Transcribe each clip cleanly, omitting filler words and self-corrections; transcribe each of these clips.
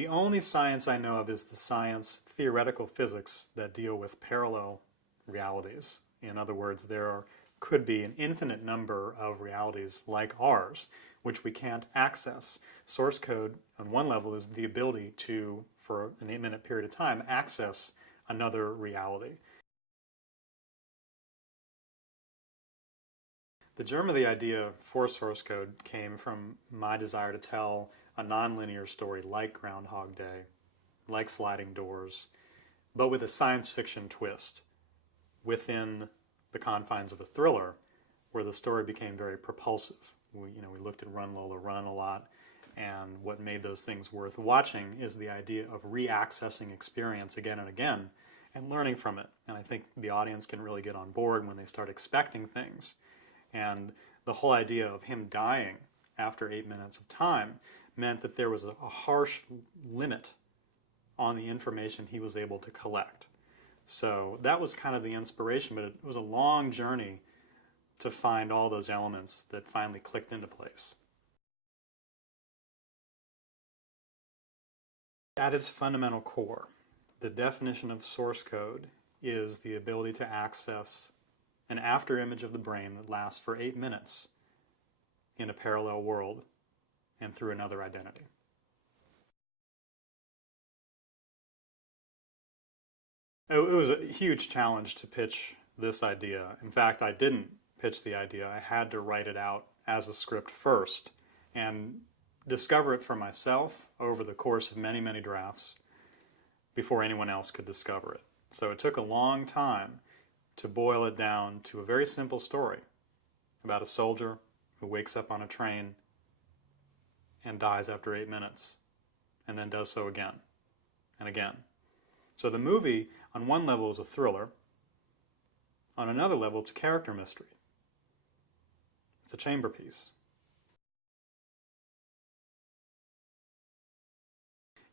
The only science I know of is the science theoretical physics that deal with parallel realities. In other words, could be an infinite number of realities like ours, which we can't access. Source code, on one level, is the ability to, for an 8-minute period of time, access another reality. The germ of the idea for source code came from my desire to tell a nonlinear story like Groundhog Day, like Sliding Doors, but with a science fiction twist within the confines of a thriller where the story became very propulsive. We looked at Run Lola Run a lot, and what made those things worth watching is the idea of re-accessing experience again and again and learning from it. And I think the audience can really get on board when they start expecting things. And the whole idea of him dying after 8 minutes of time meant that there was a harsh limit on the information he was able to collect. So that was kind of the inspiration, but it was a long journey to find all those elements that finally clicked into place. At its fundamental core, the definition of source code is the ability to access an afterimage of the brain that lasts for 8 minutes in a parallel world and through another identity. It was a huge challenge to pitch this idea. In fact, I didn't pitch the idea. I had to write it out as a script first and discover it for myself over the course of many, many drafts before anyone else could discover it. So it took a long time to boil it down to a very simple story about a soldier who wakes up on a train and dies after 8 minutes and then does so again and again. So the movie, on one level, is a thriller. On another level, it's a character mystery. It's a chamber piece.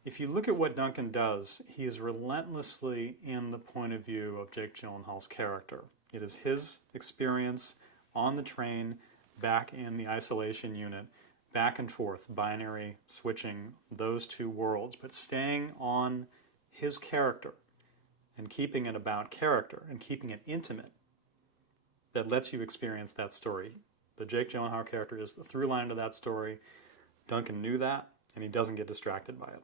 If you look at what Duncan does, he is relentlessly in the point of view of Jake Gyllenhaal's character. It is his experience on the train, back in the isolation unit, back and forth, binary switching those two worlds, but staying on his character and keeping it about character and keeping it intimate that lets you experience that story. The Jake Gyllenhaal character is the through line to that story. Duncan knew that, and he doesn't get distracted by it.